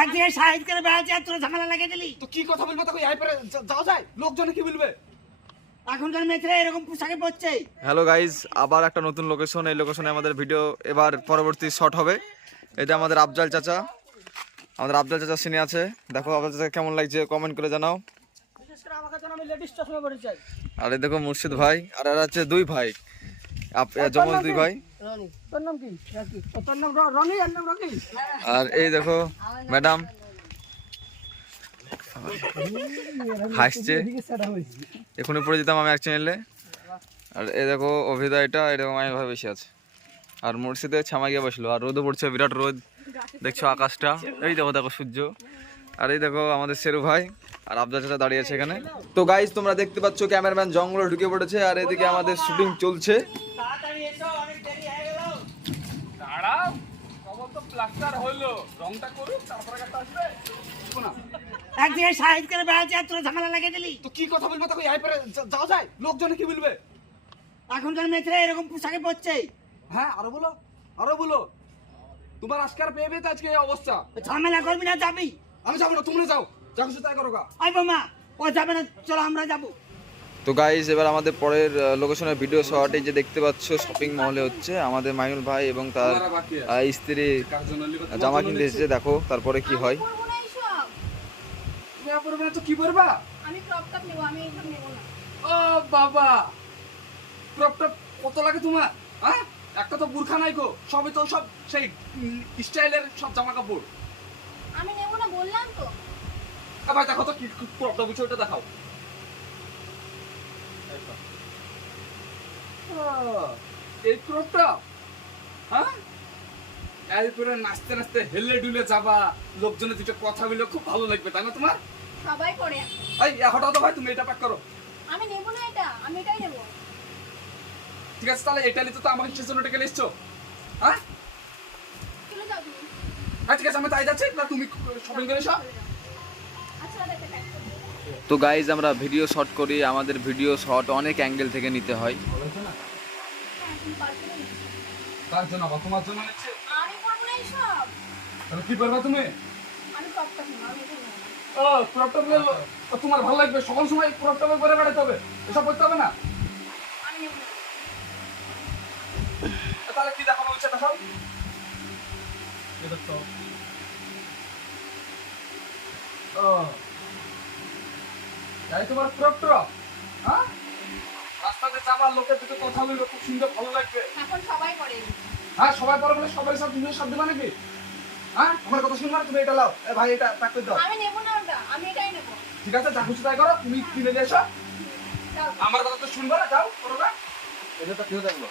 একদিকে সাইড করে বেড়াচ্ছি আর তোরা ঝামেলা লাগিয়ে দিলি? তো কি কথা বলব? তখন আইপারে যাওয়া যায় লোকজনে কি বলবে? এখনকার মেয়েরা এরকম পোশাকে পড়ছে হ্যালো গাইজ আবার একটা নতুন লোকেশন এই লোকেশনে আমাদের ভিডিও এবার পরবর্তী শট হবে। এটা আমাদের আফজাল চাচা। আমাদের আফজাল চাচা সিনে আছে। দেখো আফজাল চাচা কেমন লাগছে কমেন্ট করে জানাও। বিশেষ করে আমাকে যেন আমি লেডিস চশমা পরে চাই। আর এই দেখো মুর্শিদ ভাই আর এরা হচ্ছে দুই ভাই। যমজ দুই ভাই। আর নাম রকি আর এই দেখো ম্যাডাম। হাসছে। এখনই পড়ে যেতাম আমি এক চ্যানেলে আর এই দেখো অভিদা এটা এরকম আমি ভাবে বেশি আছে। আর মুর্শিদে ছামা গিয়ে বসল। আর রোদও পড়ছে বিরাট রোদ। দেখছ আকাশটা? এই দেখো দেখো সূর্য। আর এই দেখো আমাদের শেরু ভাই আর আবদা চাচা দাঁড়িয়ে আছে এখানে। তো গাইজ তোমরা দেখতে পাচ্ছ ক্যামেরাম্যান জঙ্গলে ঢুকে পড়েছে। আর এদিকে আমাদের শুটিং চলছে তাড়াতাড়ি এসো অনেক দেরি হয়ে গেল দাঁড়াও খবর তো প্লাস্টার হইল। রংটা করুক তারপরে আসবে। শোনা একদিকে সাইড করে বেড়াচ্ছি আর তোরা ঝামেলা লাগিয়ে দিলি? তো কি কথা বলব তখন আইপারে যাওয়া যায়। লোকজনে কি বলবে? এখনকার মেয়েরা এরকম পোশাকে পড়ছে হ্যাঁ আরও বলো। আরও বলো। তোমার আজকার পেয়ে পেয়ে তো আজকে এই অবস্থা। ঝামেলা করবি না যাবি। আমি যাব না তোমরা যাও। যা খুশি তাই করো গা। আই বোমা ও যাবে না চলো আমরা যাব। তো গাইজ এবার আমাদের পরের লোকেশনের ভিডিও শট এই যে দেখতে পাচ্ছ শপিং মহলে হচ্ছে আমাদের মাইনুল ভাই এবং তার স্ত্রী জামা কিনতে এসেছে। দেখো তারপরে কি হয়। করব না এইসব তুমি আর পরবে না তো কি করবা আমি ক্রপ টপ নেব আমি এইসব নেব না। ও বাবা! ক্রপ টপ কত লাগে তোমার? হ্যাঁ? একটা তো বুরখা নাই গো সবই তো সব সেই স্টাইলের সব জামা কাপড় আমি নেব না বললাম তো। ভাই দেখো তো কি ক্রপ টপ বুঝছ ওটা দেখাও। এই ক্রপ টপ হ্যাঁ এরপরে নাচতে নাচতে হেলে ডুলে যাবা লোকজনের দুটো কথা বলে খুব ভালো লাগবে তাই না তোমার? সবাই পরে এই হঠাৎ ভাই তুমি এটা প্যাক করো। আমি নেব না এটা আমি এটাই নেব। ঠিক আছে তাহলে এটা নিতে তো আমাকে স্টেশন ওটা গেলে এসছো? হ্যাঁ? চলে হ্যাঁ ঠিক আছে আমি তাই যাচ্ছি না তুমি শপিং করে এসো। তো গাইজ আমরা ভিডিও শট করি। আমাদের ভিডিও শট অনেক অ্যাঙ্গেল থেকে নিতে হয়। না তার জন্য তোমার জন্য নিচ্ছে? আমি করব না তাহলে কি করবে তুমি? তোমার ভালো লাগবে। সকল সময় ক্রপ টপে করে বেড়াতে হবে। এসব করতে হবে না? তাহলে কি দেখানো হচ্ছে দেখাও ও। তাই তোমার ক্রপ টপ হ্যাঁ? রাস্তাতে যাবার লোকের দুটো কথা বলবে খুব সুন্দর ভালো লাগবে। এখন সবাই এগুলো। হ্যাঁ সবাই পরে বলে সবাই সব তুমি সব দেবা নাকি? হ্যাঁ আমার কথা শুনবা না? তুমি এটা লাও এ ভাই এটা প্যাক করে দাও। আমি নেব না ওটা আমি এটাই নেব। ঠিক আছে যা খুশি তাই করো তুমি কিনে দিয়ে এসো। আমার কথা তো শুনবা না যাও করো না। এটা তো কেউ দেখল।